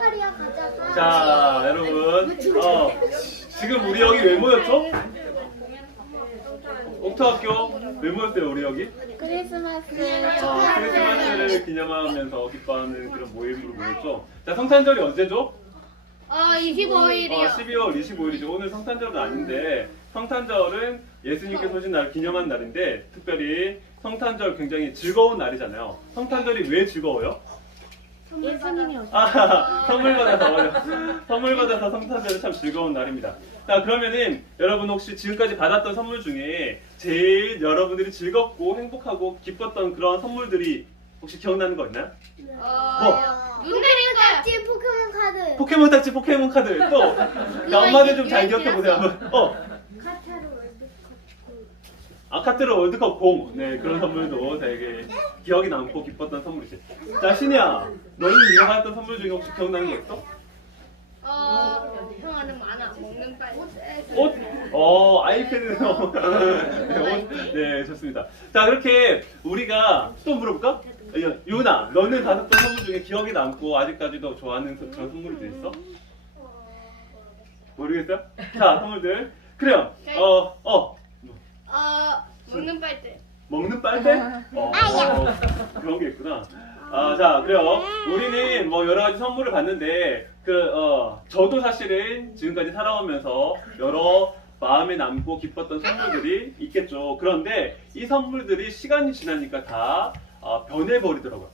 카리아 가져가. 자, 여러분, 지금 우리 여기 왜 모였죠? 옥토학교 왜 모였어요, 우리 여기? 크리스마스. 크리스마스를 기념하면서 기뻐하는 그런 모임으로 모였죠. 자, 성탄절이 언제죠? 25일이요. 12월 25일이죠. 오늘 성탄절은 아닌데, 성탄절은 예수님께서 오신 날을 기념한 날인데, 특별히 성탄절 굉장히 즐거운 날이잖아요. 성탄절이 왜 즐거워요? 예수님이 오셨어요. 선물 받아서, 맞아. 선물 받아서 성탄절은 참 즐거운 날입니다. 자, 그러면은 여러분 혹시 지금까지 받았던 선물 중에 제일 여러분들이 즐겁고 행복하고 기뻤던 그런 선물들이 혹시 기억나는 거 있나요? 눈 내린 거야. 찐 포켓몬 카드. 포켓몬 딱지, 포켓몬 카드. 또, 자, 엄마들 좀 잘 기억해 보세요. 카타로 월드컵. 아카트로 월드컵 공. 네, 그런 선물도 되게 기억이 남고 기뻤던 선물이지. 자, 신이야. 너는 네가 받았던 선물 중에 혹시 기억나는 거 있어? 형아는 많아. 먹는 빨. 옷? 아이패드. 네, 옷. 네, 좋습니다. 자, 그렇게 우리가 또 물어볼까? 유나, 너는 받았던 선물 중에 기억에 남고 아직까지도 좋아하는 그런 선물이 있어? 모르겠어요? 자, 선물들. 그래요. 먹는 빨대. 먹는 빨대? 그런 게 있구나. 자, 그래요. 우리는 뭐 여러 가지 선물을 받는데, 저도 사실은 지금까지 살아오면서 여러 마음에 남고 기뻤던 선물들이 있겠죠. 그런데 이 선물들이 시간이 지나니까 다 변해버리더라고요.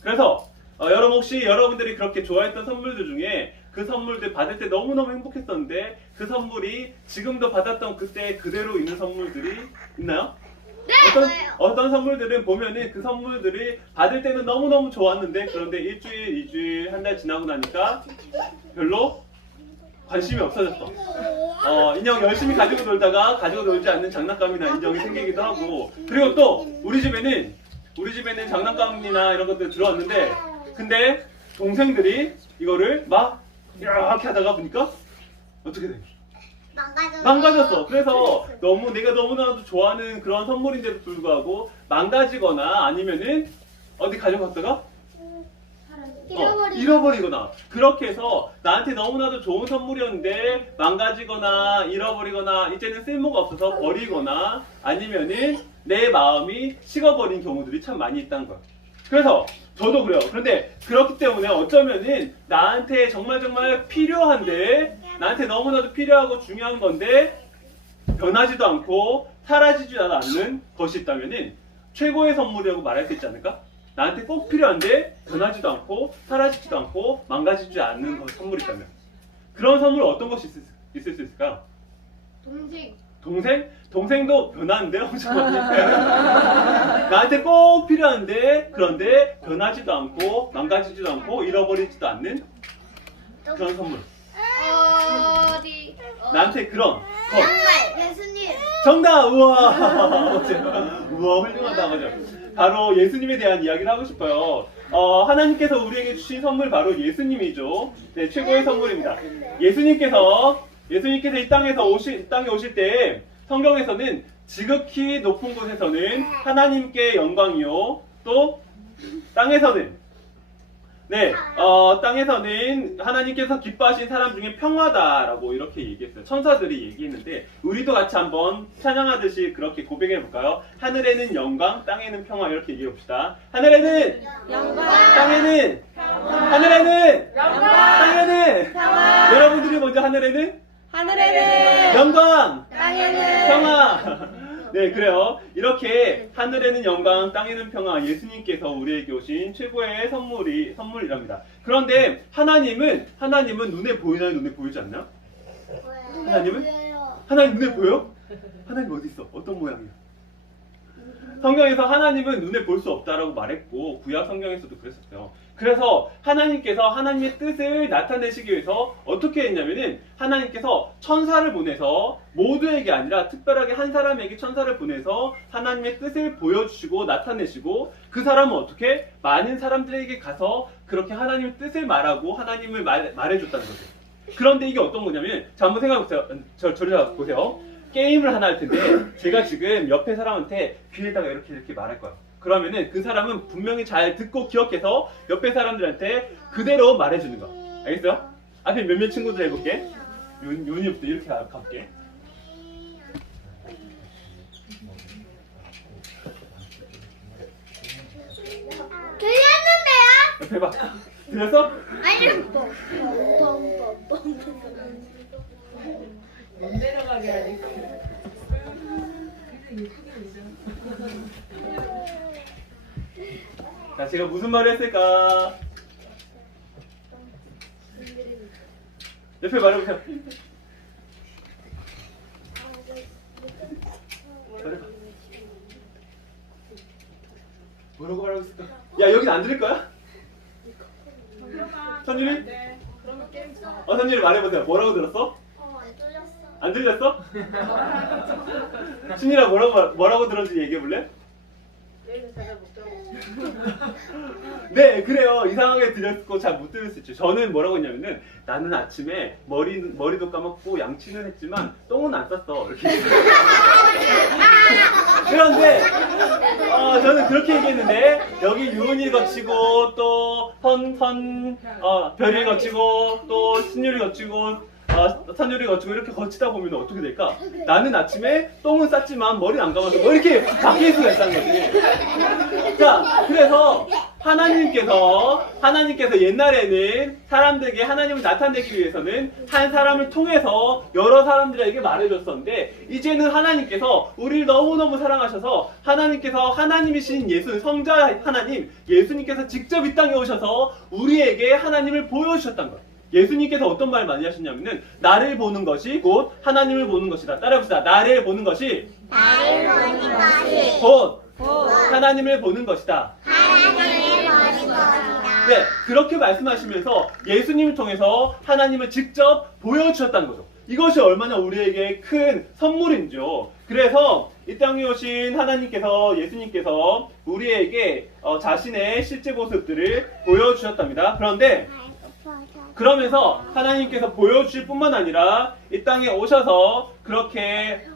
그래서 여러분 혹시 여러분들이 그렇게 좋아했던 선물들 중에 그 선물들 받을 때 너무너무 행복했었는데 그 선물이 지금도 받았던 그때 그대로 있는 선물들이 있나요? 네, 어떤 선물들은 보면은 그 선물들이 받을 때는 너무너무 좋았는데 그런데 일주일, 이주일, 한 달 지나고 나니까 별로 관심이 없어졌어. 인형 열심히 가지고 놀다가 가지고 놀지 않는 장난감이나 인형이 생기기도 하고 그리고 또 우리 집에는 장난감이나 이런 것들 들어왔는데 근데 동생들이 이거를 막 이렇게 하다가 보니까 어떻게 돼? 망가졌어. 그래서 내가 너무나도 좋아하는 그런 선물인데도 불구하고 망가지거나 아니면은 어디 가져갔다가 잃어버리거나 그렇게 해서 나한테 너무나도 좋은 선물이었는데 망가지거나 잃어버리거나 이제는 쓸모가 없어서 버리거나 아니면은 내 마음이 식어버린 경우들이 참 많이 있다는 거야. 그래서 저도 그래요. 그런데 그렇기 때문에 어쩌면은 나한테 정말 필요한데 나한테 너무나도 필요하고 중요한 건데 변하지도 않고 사라지지도 않는 것이 있다면은 최고의 선물이라고 말할 수 있지 않을까? 나한테 꼭 필요한데 변하지도 않고 사라지지도 않고 망가지지 않는 선물이 있다면 그런 선물 어떤 것이 있을 수 있을까요? 동생? 동생도 변하는데 엄청 많이 나한테 꼭 필요한데 그런데 변하지도 않고 망가지지도 않고 잃어버리지도 않는 그런 선물 나한테 그런 것 예수님. 정답! 우와 훌륭하다 맞아 바로 예수님에 대한 이야기를 하고 싶어요 하나님께서 우리에게 주신 선물 바로 예수님이죠 네, 최고의 선물입니다 예수님께서 이 땅에 오실 때 성경에서는 지극히 높은 곳에서는 하나님께 영광이요 또 땅에서는 땅에서는 하나님께서 기뻐하신 사람 중에 평화다라고 이렇게 얘기했어요. 천사들이 얘기했는데 우리도 같이 한번 찬양하듯이 그렇게 고백해 볼까요? 하늘에는 영광, 땅에는 평화 이렇게 얘기해 봅시다. 하늘에는 영광, 땅에는 평화, 하늘에는 영광, 땅에는 평화, 여러분들이 먼저 하늘에는 영광, 땅에는 평화. 네, 그래요. 이렇게 하늘에는 영광, 땅에는 평화. 예수님께서 우리에게 오신 최고의 선물이랍니다. 그런데 하나님은 눈에 보이나요? 눈에 보이지 않나요? 하나님 눈에 보여요? 하나님 어디 있어? 어떤 모양이야? 성경에서 하나님은 눈에 볼 수 없다라고 말했고 구약 성경에서도 그랬었어요. 그래서 하나님께서 하나님의 뜻을 나타내시기 위해서 어떻게 했냐면은 하나님께서 천사를 보내서 모두에게 아니라 특별하게 한 사람에게 천사를 보내서 하나님의 뜻을 보여주시고 나타내시고 그 사람은 어떻게? 많은 사람들에게 가서 그렇게 하나님의 뜻을 말하고 하나님을 말해줬다는 거죠. 그런데 이게 어떤 거냐면 자 한번 생각해보세요. 저를 보세요. 게임을 하나 할 텐데 제가 지금 옆에 사람한테 귀에다가 이렇게 말할 거예요. 그러면은 그 사람은 분명히 잘 듣고 기억해서 옆에 사람들한테 그대로 말해주는 거. 알겠어요? 앞에 몇몇 친구들 해볼게. 윤이부터 이렇게 가볼게. 들렸는데요? 옆에 봐. 들렸어? 아니, 못 내려가게 하니까. 그래서 예쁘게 되죠. 자, 제가 무슨 말을 했을까? 옆에 말해보세요. 뭐라고 말하고 있을까? 야, 여긴 안 들릴 거야? 선율이? 네. 그러면 게임 져. 선율이 말해보세요. 뭐라고 들었어? 안 들렸어. 안 들렸어? 신이라 뭐라고 들었는지 얘기해볼래? 게임을 찾아볼게요. 네, 그래요. 이상하게 들렸고 잘 못 들을 수 있죠. 저는 뭐라고 했냐면은 나는 아침에 머리도 감았고 양치는 했지만 똥은 안 쌌어. 이렇게. 그런데 저는 그렇게 얘기했는데 여기 유은이 거치고 또 별이 거치고 또 신율이 거치고 선율이 거치고 이렇게 거치다 보면 어떻게 될까? 나는 아침에 똥은 쌌지만 머리는 안 감아서 뭐 이렇게 바뀔 수가 있다는 거지. 자, 그래서 하나님께서 옛날에는 사람들에게 하나님을 나타내기 위해서는 한 사람을 통해서 여러 사람들에게 말해줬었는데 이제는 하나님께서 우리를 너무너무 사랑하셔서 하나님께서 하나님이신 예수 성자 하나님 예수님께서 직접 이 땅에 오셔서 우리에게 하나님을 보여주셨다는 거예요. 예수님께서 어떤 말 많이 하셨냐면은 나를 보는 것이 곧 하나님을 보는 것이다. 따라해봅시다. 나를 보는 것이 나를 보는 것이 곧 하나님을 보는 것이다. 하나님을 보는 것이다. 네, 그렇게 말씀하시면서 예수님을 통해서 하나님을 직접 보여주셨다는 거죠. 이것이 얼마나 우리에게 큰 선물인지요. 그래서 이 땅에 오신 하나님께서 예수님께서 우리에게 자신의 실제 모습들을 보여주셨답니다. 그런데 그러면서 하나님께서 보여주실 뿐만 아니라 이 땅에 오셔서 그렇게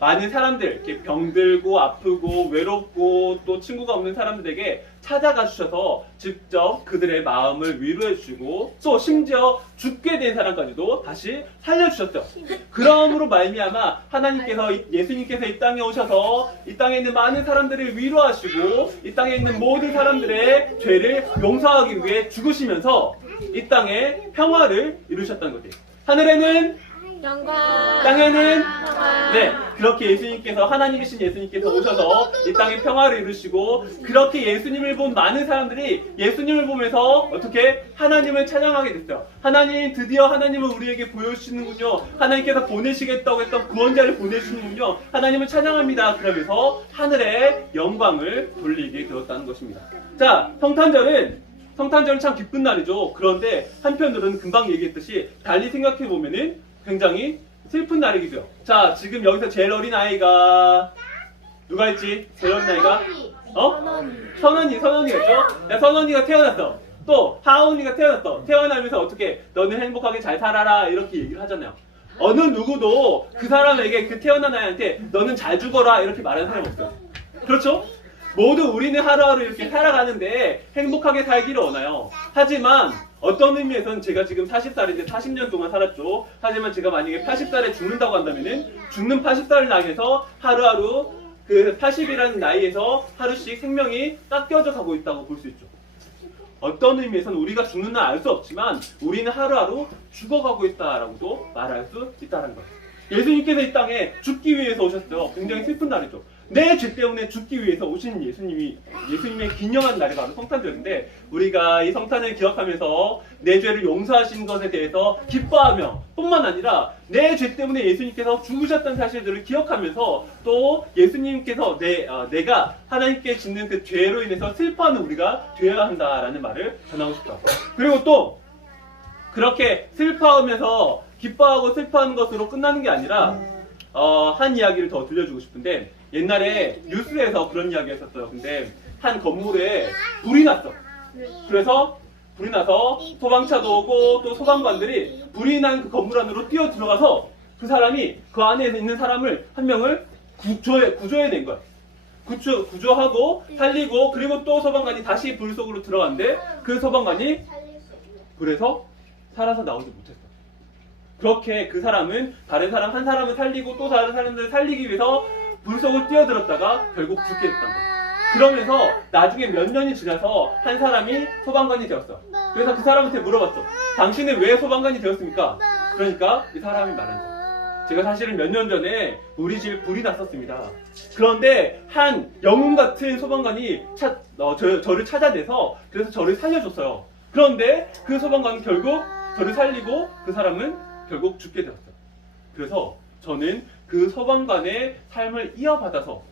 많은 사람들, 이렇게 병들고 아프고 외롭고 또 친구가 없는 사람들에게 찾아가 주셔서 직접 그들의 마음을 위로해 주시고 또 심지어 죽게 된 사람까지도 다시 살려주셨죠. 그러므로 말미암아 하나님께서 예수님께서 이 땅에 오셔서 이 땅에 있는 많은 사람들을 위로하시고 이 땅에 있는 모든 사람들의 죄를 용서하기 위해 죽으시면서 이 땅에 평화를 이루셨다는 거지. 하늘에는 영광. 땅에는 네, 그렇게 예수님께서 하나님이신 예수님께서 오셔서 이 땅에 평화를 이루시고 그렇게 예수님을 본 많은 사람들이 예수님을 보면서 어떻게 하나님을 찬양하게 됐어요. 하나님 드디어 하나님을 우리에게 보여주시는군요. 하나님께서 보내시겠다고 했던 구원자를 보내주시는군요. 하나님을 찬양합니다. 그러면서 하늘의 영광을 돌리게 되었다는 것입니다. 자, 성탄절은 참 기쁜 날이죠. 그런데 한편으로는 금방 얘기했듯이 달리 생각해보면은 굉장히 슬픈 날이기도 해요. 자, 지금 여기서 제일 어린 아이가 누가 있지? 제일 어린 아이가? 선언이겠죠? 야, 선언이가 태어났어. 또 하은이가 태어났어. 태어나면서 어떻게 너는 행복하게 잘 살아라 이렇게 얘기를 하잖아요. 어느 누구도 그 사람에게 그 태어난 아이한테 너는 잘 죽어라 이렇게 말하는 사람이 없어요. 그렇죠? 모두 우리는 하루하루 이렇게 살아가는데 행복하게 살기를 원해요. 하지만 어떤 의미에서는 제가 지금 40살인데 40년 동안 살았죠. 하지만 제가 만약에 80살에 죽는다고 한다면은 죽는 80살을 향해서 하루하루 그 80이라는 나이에서 하루씩 생명이 깎여져 가고 있다고 볼 수 있죠. 어떤 의미에서는 우리가 죽는 날 알 수 없지만 우리는 하루하루 죽어가고 있다라고도 말할 수 있다는 거예요. 예수님께서 이 땅에 죽기 위해서 오셨어요. 굉장히 슬픈 날이죠. 내 죄 때문에 죽기 위해서 오신 예수님의 기념한 날이 바로 성탄절인데 우리가 이 성탄을 기억하면서 내 죄를 용서하신 것에 대해서 기뻐하며 뿐만 아니라 내 죄 때문에 예수님께서 죽으셨다는 사실들을 기억하면서 또 예수님께서 내가 하나님께 짓는 그 죄로 인해서 슬퍼하는 우리가 되어야 한다라는 말을 전하고 싶다. 그리고 또 그렇게 슬퍼하면서 기뻐하고 슬퍼하는 것으로 끝나는 게 아니라 한 이야기를 더 들려주고 싶은데 옛날에 뉴스에서 그런 이야기 했었어요. 근데 한 건물에 불이 났어. 그래서 불이 나서 소방차도 오고 또 소방관들이 불이 난 그 건물 안으로 뛰어 들어가서 그 사람이 그 안에 있는 사람을 한 명을 구조해낸 거야. 구조하고 살리고 그리고 또 소방관이 다시 불 속으로 들어갔는데 그 소방관이 불에서 살아서 나오지 못했어. 그렇게 그 사람은 다른 사람 한 사람을 살리고 또 다른 사람들을 살리기 위해서 물속을 뛰어들었다가 결국 죽게 됐던 거야. 그러면서 나중에 몇 년이 지나서 한 사람이 소방관이 되었어. 그래서 그 사람한테 물어봤어. 당신은 왜 소방관이 되었습니까? 그러니까 이 사람이 말한다. 제가 사실은 몇 년 전에 우리 집에 불이 났었습니다. 그런데 한 영웅 같은 소방관이 저를 찾아내서 그래서 저를 살려줬어요. 그런데 그 소방관은 결국 저를 살리고 그 사람은 결국 죽게 되었어요. 그래서 저는 그 소방관의 삶을 이어받아서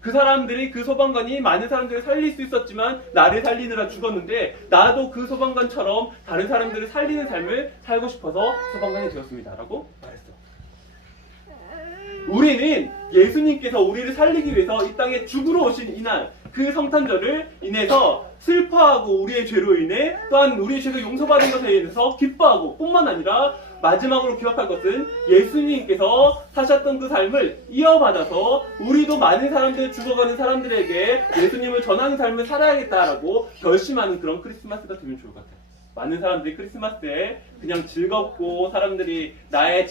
그 사람들이 그 소방관이 많은 사람들을 살릴 수 있었지만 나를 살리느라 죽었는데 나도 그 소방관처럼 다른 사람들을 살리는 삶을 살고 싶어서 소방관이 되었습니다. 라고 말했어. 우리는 예수님께서 우리를 살리기 위해서 이 땅에 죽으러 오신 이날 그 성탄절을 인해서 슬퍼하고 우리의 죄로 인해 또한 우리의 죄가 용서받은 것에 인해서 기뻐하고 뿐만 아니라 마지막으로 기억할 것은 예수님께서 사셨던 그 삶을 이어받아서 우리도 많은 사람들 죽어가는 사람들에게 예수님을 전하는 삶을 살아야겠다라고 결심하는 그런 크리스마스가 되면 좋을 것 같아요. 많은 사람들이 크리스마스에 그냥 즐겁고 사람들이 나의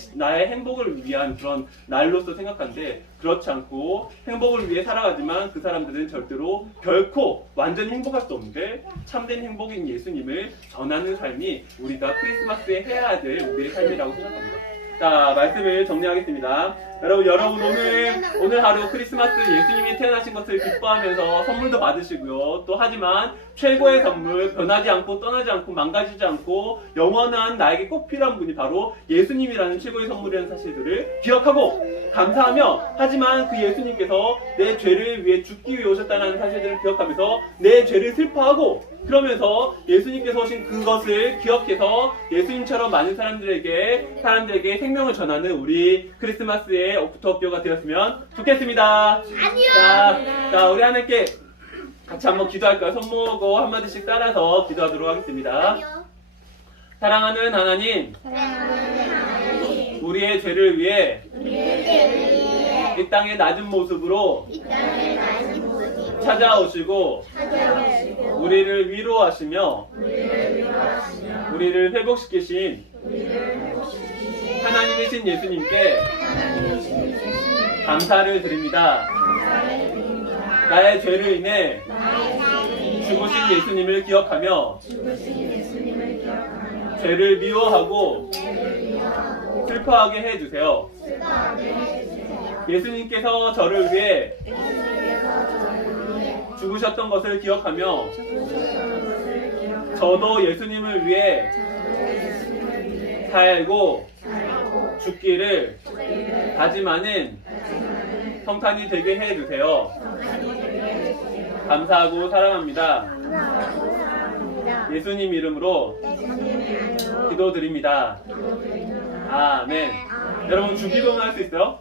행복을 위한 그런 날로서 생각하는데 그렇지 않고 행복을 위해 살아가지만 그 사람들은 절대로 결코 완전히 행복할 수 없는데 참된 행복인 예수님을 전하는 삶이 우리가 크리스마스에 해야 될 우리의 삶이라고 생각합니다. 자, 말씀을 정리하겠습니다. 여러분 오늘 하루 크리스마스 예수님이 태어나신 것을 기뻐하면서 선물도 받으시고요. 또 하지만 최고의 선물, 변하지 않고 떠나지 않고 망가지지 않고 영원한 나에게 꼭 필요한 분이 바로 예수님이라는 최고의 선물이라는 사실들을 기억하고 감사하며, 하지만 그 예수님께서 내 죄를 위해 죽기 위해 오셨다는 사실들을 기억하면서 내 죄를 슬퍼하고, 그러면서 예수님께서 오신 그것을 기억해서 예수님처럼 많은 사람들에게 생명을 전하는 우리 크리스마스의 오프토학교가 되었으면 좋겠습니다. 자, 우리 하나님께 같이 한번 기도할까요? 손 모으고 한마디씩 따라서 기도하도록 하겠습니다. 사랑하는 하나님, 우리의 죄를 위해 이 땅의 낮은 모습으로 찾아오시고 우리를 위로하시며 우리를 회복시키신 하나님이신 예수님께 감사를 드립니다. 나의 죄를 인해 죽으신 예수님을 기억하며 죄를 미워하고 슬퍼하게 해주세요. 예수님께서 저를 위해 죽으셨던 것을 기억하며 저도 예수님을 위해 살고 죽기를 다짐하는 성탄이 되게 해주세요. 감사하고 사랑합니다. 예수님 이름으로 기도드립니다. 아멘. 여러분 주기도문 할 수 있어요?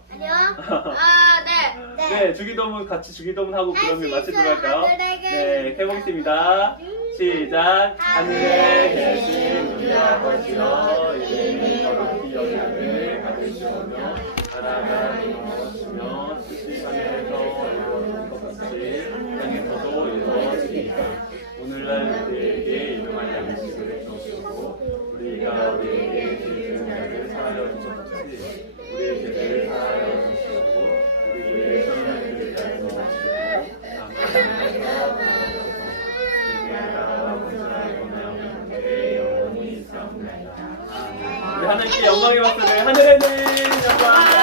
네, 주기도문 같이 주기도문 하고 그러면 마치도록 할까요? 네, 해보겠습니다. 시작. 하늘에 계신 우리 아버지여, 이름이 거룩히 여김을 받으시오며 나라가 이루어지며 뜻이 하늘에서 이루어진 것 같이 땅에서도 이루어지리이다. 오늘날 우리에게 일용할 양식을 주시고 우리가 우리에게 죄를 자를 사하여 준 것 같이 우리의 죄를 사하여 주시고 우리 죄의 시험을 들게 하여 주시고 우리 하나님께 영광의 박수를 하늘에는 영광.